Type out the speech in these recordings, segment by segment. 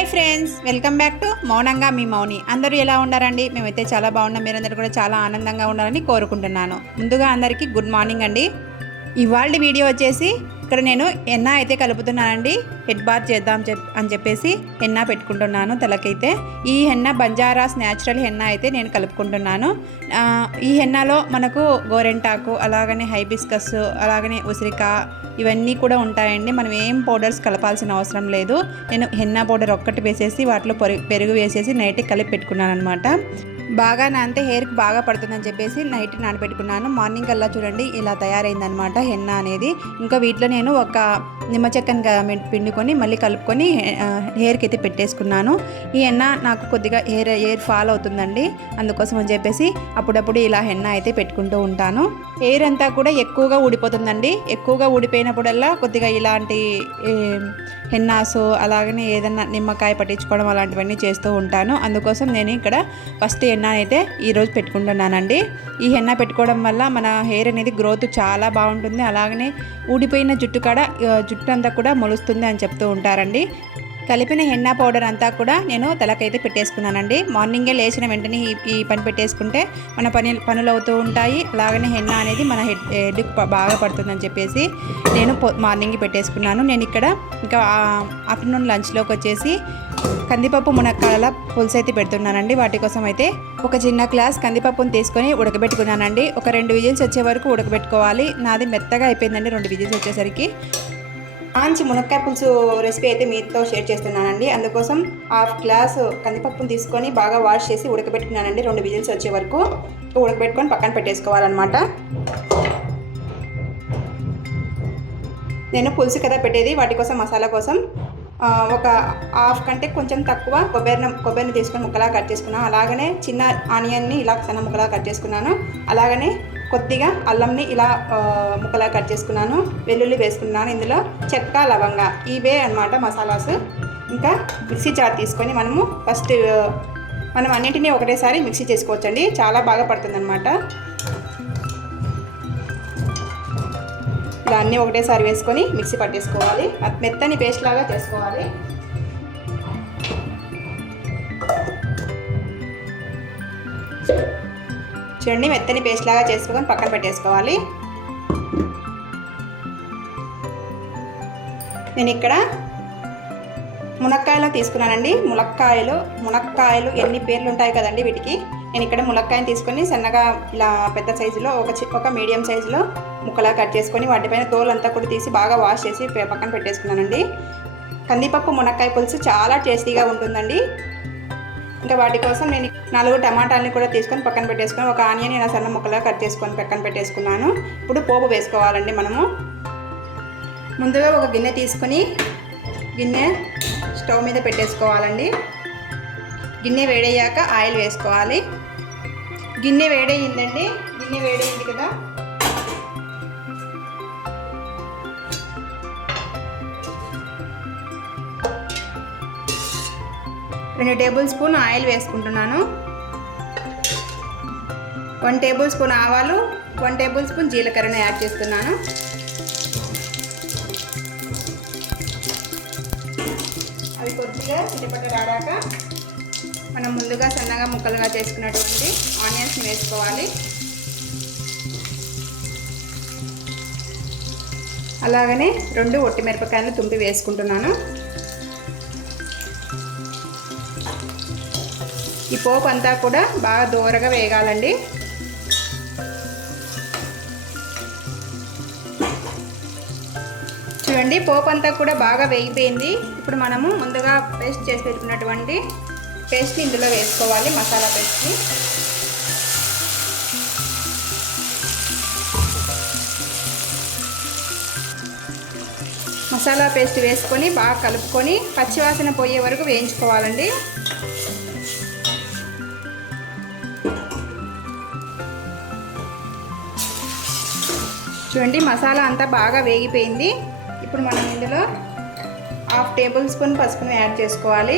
Hi friends welcome back to మౌనంగా మీ మౌని. అందరూ ఎలా ఉన్నారండి? మేమైతే చాలా బాగున్నాం. మీరందరూ కూడా చాలా ఆనందంగా ఉండాలని కోరుకుంటున్నాను. ముందుగా అందరికీ గుడ్ మార్నింగ్ అండి. ఇవాళ వీడియో వచ్చేసి ఇక్కడ నేను ఎన్న అయితే కలుపుతున్నానండి హెడ్ బాత్ చేద్దాం చెప్ అని చెప్పేసి హెన్న పెట్టుకుంటున్నాను తలకైతే. ఈ హెన్న బంజారాస్ న్యాచురల్ హెన్న అయితే నేను కలుపుకుంటున్నాను. ఈ హెన్నలో మనకు గోరెంటాకు అలాగనే హైబిస్కస్ అలాగనే ఉసిరిక ఇవన్నీ కూడా ఉంటాయండి. మనం ఏం పౌడర్స్ కలపాల్సిన అవసరం లేదు. నేను హెన్నా పౌడర్ ఒక్కటి వేసేసి వాటిలో పెరుగు పెరుగు వేసేసి నైట్ కలిపి పెట్టుకున్నాను అనమాట బాగా నానితే హెయిర్కి బాగా పడుతుందని చెప్పేసి నైట్ నానబెట్టుకున్నాను. మార్నింగ్ కల్లా చూడండి ఇలా తయారైందనమాట హెన్న అనేది. ఇంకా వీటిలో నేను ఒక నిమ్మ చెక్కను పిండుకొని మళ్ళీ కలుపుకొని హెయిర్కి అయితే పెట్టేసుకున్నాను. ఈ హెన్న నాకు కొద్దిగా హెయిర్ హెయిర్ ఫాల్ అవుతుందండి. అందుకోసం అని చెప్పేసి అప్పుడప్పుడు ఇలా హెన్న అయితే పెట్టుకుంటూ ఉంటాను. హెయిర్ అంతా కూడా ఎక్కువగా ఊడిపోతుందండి. ఎక్కువగా ఊడిపోయినప్పుడల్లా కొద్దిగా ఇలాంటి హెన్నాసు అలాగనే ఏదన్నా నిమ్మకాయ పట్టించుకోవడం అలాంటివన్నీ చేస్తూ ఉంటాను. అందుకోసం నేను ఇక్కడ ఫస్ట్ హెన్నా అయితే ఈరోజు పెట్టుకుంటున్నానండి. ఈ హెన్నా పెట్టుకోవడం వల్ల మన హెయిర్ అనేది గ్రోత్ చాలా బాగుంటుంది. అలాగనే ఊడిపోయిన జుట్టు కాడ జుట్టు అంతా కూడా మొలుస్తుంది అని చెప్తూ ఉంటారండి. కలిపిన హెన్నా పౌడర్ అంతా కూడా నేను తలకైతే పెట్టేసుకున్నానండి. మార్నింగే లేచిన వెంటనే ఈ ఈ పని పెట్టేసుకుంటే మన పని పనులు అవుతూ ఉంటాయి. అలాగనే హెన్నా అనేది మన హెడ్ హెడ్కి బాగా పడుతుందని చెప్పేసి నేను పొ- మార్నింగ్ పెట్టేసుకున్నాను. నేను ఇక్కడ ఇంకా ఆఫ్టర్నూన్ లంచ్లోకి వచ్చేసి కందిపప్పు మునక్కాడల పులుసు అయితే పెడుతున్నానండి. వాటి కోసం అయితే ఒక చిన్న గ్లాస్ కందిపప్పును తీసుకొని ఉడకబెట్టుకున్నానండి. ఒక రెండు విజిల్స్ వచ్చే వరకు ఉడకబెట్టుకోవాలి. నాది మెత్తగా అయిపోయిందండి. రెండు విజిల్స్ వచ్చేసరికి మంచి మునక్కాయ పులుసు రెసిపీ అయితే మీతో షేర్ చేస్తున్నానండి. అందుకోసం హాఫ్ గ్లాస్ కందిపప్పును తీసుకొని బాగా వాష్ చేసి ఉడకబెట్టుకున్నానండి. రెండు విజిల్స్ వచ్చే వరకు ఉడకబెట్టుకొని పక్కన పెట్టేసుకోవాలన్నమాట. నేను పులుసు కదా పెట్టేది వాటి కోసం మసాలా కోసం ఒక హాఫ్ కంటే కొంచెం తక్కువ కొబ్బరిని కొబ్బరిని తీసుకొని ముక్కలా కట్ చేసుకున్నాను. అలాగనే చిన్న ఆనియన్ని ఇలా సన్న ముక్కలా కట్ చేసుకున్నాను. అలాగనే కొద్దిగా అల్లంని ఇలా ముక్కలా కట్ చేసుకున్నాను. వెల్లుల్లి వేసుకున్నాను ఇందులో. చెక్క లవంగ ఇవే అన్నమాట మసాలాస్. ఇంకా మిక్సీ జార్ తీసుకొని మనము ఫస్ట్ మనం అన్నింటినీ ఒకటేసారి మిక్సీ చేసుకోవచ్చండి. చాలా బాగా పడుతుందన్నమాట. ఇలా అన్నీ ఒకటేసారి వేసుకొని మిక్సీ పట్టేసుకోవాలి. మెత్తని పేస్ట్ లాగా చేసుకోవాలి. చూడండి మెత్తని పేస్ట్ లాగా చేసుకొని పక్కన పెట్టేసుకోవాలి. నేను ఇక్కడ మునక్కాయలో తీసుకున్నానండి. మునక్కాయలు మునక్కాయలు ఎన్ని పేర్లు ఉంటాయి కదండి వీటికి? నేను ఇక్కడ మునక్కాయని తీసుకొని సన్నగా ఇలా పెద్ద సైజులో ఒక ఒక మీడియం సైజులో ముక్కలా కట్ చేసుకొని వాటిపైన తోలు అంతా కూడా తీసి బాగా వాష్ చేసి పక్కన పెట్టేసుకున్నానండి. కందిపప్పు మునక్కాయ పులుసు చాలా టేస్టీగా ఉంటుందండి. ఇంకా వాటి కోసం నేను నాలుగు టమాటాలని కూడా తీసుకొని పక్కన పెట్టేసుకొని ఒక ఆనియన్ ఇలా సన్న ముక్కలా కట్ చేసుకొని పక్కన పెట్టేసుకున్నాను. ఇప్పుడు పోపు వేసుకోవాలండి మనము. ముందుగా ఒక గిన్నె తీసుకొని గిన్నె స్టవ్ మీద పెట్టేసుకోవాలండి. గిన్నె వేడయ్యాక ఆయిల్ వేసుకోవాలి. గిన్నె వేడయ్యిందండి గిన్నె వేడయింది కదా? రెండు టేబుల్ స్పూన్ ఆయిల్ వేసుకుంటున్నాను. వన్ టేబుల్ స్పూన్ ఆవాలు వన్ టేబుల్ స్పూన్ జీలకర్రను యాడ్ చేస్తున్నాను. అవి కొద్దిగా చిటపట రాడాక మనం ముందుగా సన్నగా ముక్కలుగా చేసుకున్నటువంటి ఆనియన్స్ని వేసుకోవాలి. అలాగనే రెండు ఒట్టి మిరపకాయలు తుంపి వేసుకుంటున్నాను. ఈ పోపు అంతా కూడా బాగా దూరగా వేగాలండి. చూడండి పోపు అంతా కూడా బాగా వేగిపోయింది. ఇప్పుడు మనము ముందుగా పేస్ట్ చేసి పెట్టుకున్నటువంటి పేస్ట్ని ఇందులో వేసుకోవాలి మసాలా పేస్ట్ని. మసాలా పేస్ట్ వేసుకొని బాగా కలుపుకొని పచ్చివాసన పోయే వరకు వేయించుకోవాలండి. చూడండి మసాలా అంతా బాగా వేగిపోయింది. ఇప్పుడు మనం ఇందులో హాఫ్ టేబుల్ స్పూన్ పసుపును యాడ్ చేసుకోవాలి.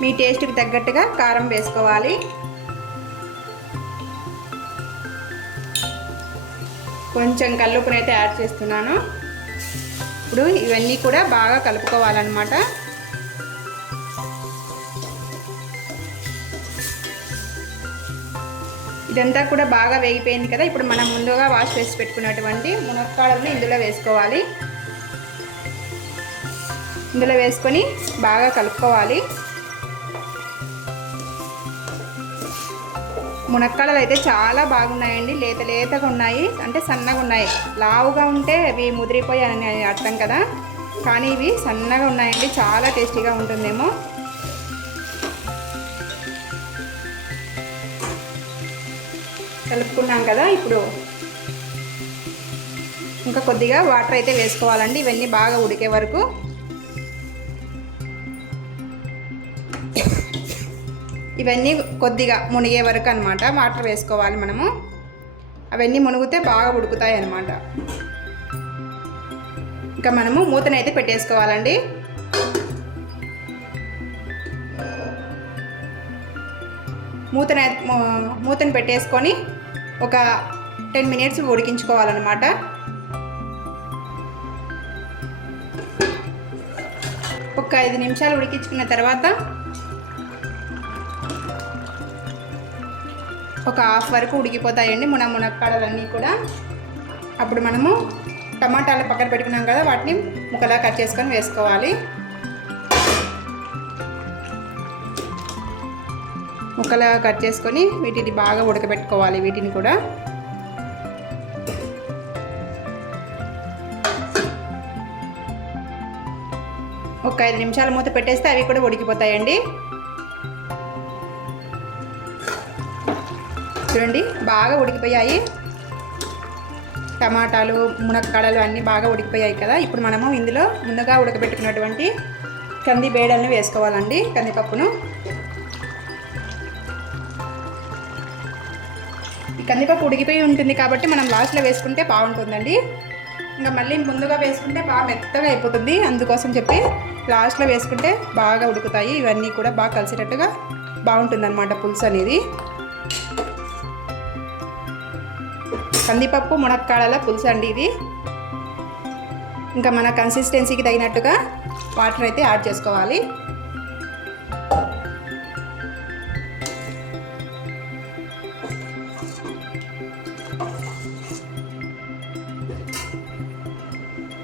మీ టేస్ట్కి తగ్గట్టుగా కారం వేసుకోవాలి. కొంచెం కల్లుపునైతే యాడ్ చేస్తున్నాను. ఇప్పుడు ఇవన్నీ కూడా బాగా కలుపుకోవాలన్నమాట. ఇదంతా కూడా బాగా వేగిపోయింది కదా. ఇప్పుడు మనం ముందుగా వాష్ చేసి పెట్టుకున్నటువంటి మునక్కాడలను ఇందులో వేసుకోవాలి. ఇందులో వేసుకొని బాగా కలుపుకోవాలి. మునక్కాడలు అయితే చాలా బాగున్నాయండి. లేత లేతగా ఉన్నాయి. అంటే సన్నగా ఉన్నాయి. లావుగా ఉంటే అవి ముదిరిపోయాయని అర్థం కదా. కానీ ఇవి సన్నగా ఉన్నాయండి. చాలా టేస్టీగా ఉంటుందేమో. కలుపుకున్నాం కదా ఇప్పుడు ఇంకా కొద్దిగా వాటర్ అయితే వేసుకోవాలండి. ఇవన్నీ బాగా ఉడికే వరకు. ఇవన్నీ కొద్దిగా మునిగే వరకు అనమాట వాటర్ వేసుకోవాలి మనము. అవన్నీ మునిగితే బాగా ఉడుకుతాయి అన్నమాట. ఇంకా మనము మూతనైతే పెట్టేసుకోవాలండి. మూతన మూతను పెట్టేసుకొని ఒక టెన్ మినిట్స్ ఉడికించుకోవాలన్నమాట. ఒక ఐదు నిమిషాలు ఉడికించుకున్న తర్వాత ఒక హాఫ్ వరకు ఉడికిపోతాయండి మున మునక్కాడలన్నీ కూడా. అప్పుడు మనము టమాటాలు పక్కన పెట్టుకున్నాం కదా వాటిని ముక్కలా కట్ చేసుకొని వేసుకోవాలి. ముక్కలా కట్ చేసుకొని వీటిని బాగా ఉడకబెట్టుకోవాలి వీటిని కూడా. ఒక ఐదు నిమిషాల మూత పెట్టేస్తే అవి కూడా ఉడికిపోతాయండి. చూడండి బాగా ఉడికిపోయాయి. టమాటాలు మునక్కాడలు అన్నీ బాగా ఉడికిపోయాయి కదా. ఇప్పుడు మనము ఇందులో ముందుగా ఉడకబెట్టుకున్నటువంటి కంది బేడలను వేసుకోవాలండి కందిపప్పును. కందిపప్పు ఉడికిపోయి ఉంటుంది కాబట్టి మనం లాస్ట్లో వేసుకుంటే బాగుంటుందండి. ఇంకా మళ్ళీ ముందుగా వేసుకుంటే బాగా మెత్తగా అయిపోతుంది. అందుకోసం చెప్పి లాస్ట్లో వేసుకుంటే బాగా ఉడుకుతాయి. ఇవన్నీ కూడా బాగా కలిసేటట్టుగా బాగుంటుంది పులుసు అనేది. కందిపప్పు మునక్కాడల పులుసు అండి ఇది. ఇంకా మన కన్సిస్టెన్సీకి తగినట్టుగా వాటర్ అయితే యాడ్ చేసుకోవాలి.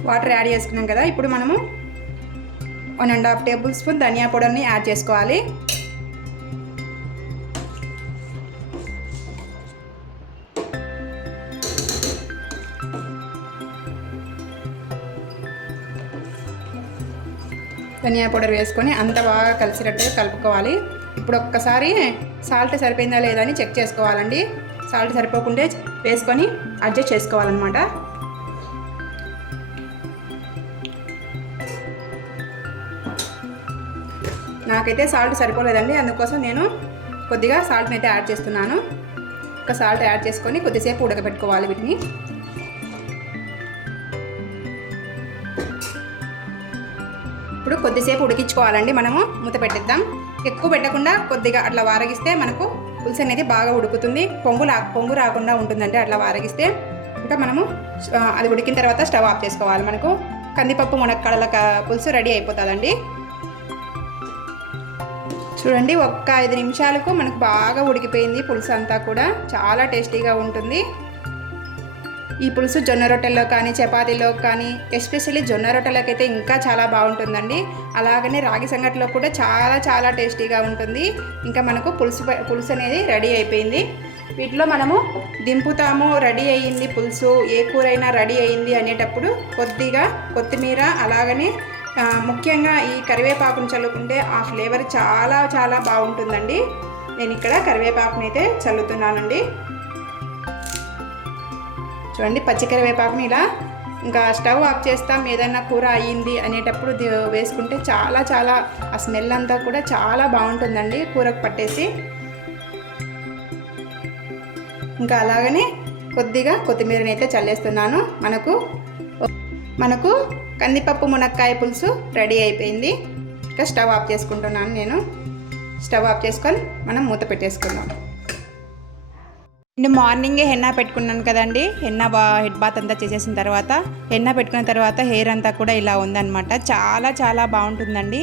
వాటర్ యాడ్ చేసుకున్నాం కదా ఇప్పుడు మనము one and half tablespoon ధనియా పౌడర్ని యాడ్ చేసుకోవాలి. ధనియా పౌడర్ వేసుకొని అంత బాగా కలిసినట్టుగా కలుపుకోవాలి. ఇప్పుడు ఒక్కసారి సాల్ట్ సరిపోయిందా లేదా అని చెక్ చేసుకోవాలండి. సాల్ట్ సరిపోకుంటే వేసుకొని అడ్జస్ట్ చేసుకోవాలన్నమాట. నాకైతే సాల్ట్ సరిపోలేదండి. అందుకోసం నేను కొద్దిగా సాల్ట్ని అయితే యాడ్ చేస్తున్నాను. ఒక సాల్ట్ యాడ్ చేసుకొని కొద్దిసేపు ఉడకబెట్టుకోవాలి వీటిని. ఇప్పుడు కొద్దిసేపు ఉడికించుకోవాలండి మనము. మూత పెట్టిద్దాం. ఎక్కువ పెట్టకుండా కొద్దిగా అట్లా వారగిస్తే మనకు పులుసు అనేది బాగా ఉడుకుతుంది. పొంగు రా పొంగు రాకుండా ఉంటుందండి అట్లా వారగిస్తే. ఇంకా మనము అది ఉడికిన తర్వాత స్టవ్ ఆఫ్ చేసుకోవాలి మనకు. కందిపప్పు మునక్కాడల పులుసు రెడీ అయిపోతుందండి. చూడండి ఒక్క ఐదు నిమిషాలకు మనకు బాగా ఉడికిపోయింది పులుసు అంతా కూడా. చాలా టేస్టీగా ఉంటుంది. ఈ పులుసు జొన్న రొట్టెల్లో కానీ చపాతీలో కానీ ఎస్పెషల్లీ జొన్న రొట్టెలకైతే ఇంకా చాలా బాగుంటుందండి. అలాగనే రాగి సంగట్లో కూడా చాలా చాలా టేస్టీగా ఉంటుంది. ఇంకా మనకు పులుసు పులుసు అనేది రెడీ అయిపోయింది. వీటిలో మనము దింపుతాము రెడీ అయ్యింది పులుసు. ఏ కూరైనా రెడీ అయ్యింది అనేటప్పుడు కొద్దిగా కొత్తిమీర అలాగనే ముఖ్యంగా ఈ కరివేపాకును చల్లుకుంటే ఆ ఫ్లేవర్ చాలా చాలా బాగుంటుందండి. నేను ఇక్కడ కరివేపాకుని అయితే చల్లుతున్నానండి. చూడండి పచ్చికరివేపాకుని ఇలా ఇంకా స్టవ్ ఆఫ్ చేస్తాం. ఏదైనా కూర అయ్యింది అనేటప్పుడు వేసుకుంటే చాలా చాలా ఆ స్మెల్ అంతా కూడా చాలా బాగుంటుందండి కూరకు పట్టేసి. ఇంకా అలాగనే కొద్దిగా కొత్తిమీరని అయితే చల్లేస్తున్నాను. మనకు మనకు కందిపప్పు మునక్కాయ పులుసు రెడీ అయిపోయింది. ఇంకా స్టవ్ ఆఫ్ చేసుకుంటున్నాను నేను. స్టవ్ ఆఫ్ చేసుకొని మనం మూత పెట్టేసుకుందాం. నేను మార్నింగే హెన్నా పెట్టుకున్నాను కదండి. హెన్నా బా హెడ్ బాత్ అంతా చేసేసిన తర్వాత హెన్నా పెట్టుకున్న తర్వాత హెయిర్ అంతా కూడా ఇలా ఉందన్నమాట. చాలా చాలా బాగుంటుందండి.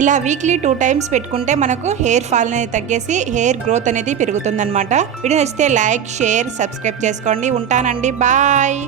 ఇలా వీక్లీ టూ టైమ్స్ పెట్టుకుంటే మనకు హెయిర్ ఫాల్ అనేది తగ్గేసి హెయిర్ గ్రోత్ అనేది పెరుగుతుందన్నమాట. వీడియో నచ్చితే లైక్ షేర్ సబ్స్క్రైబ్ చేసుకోండి. ఉంటానండి. బాయ్.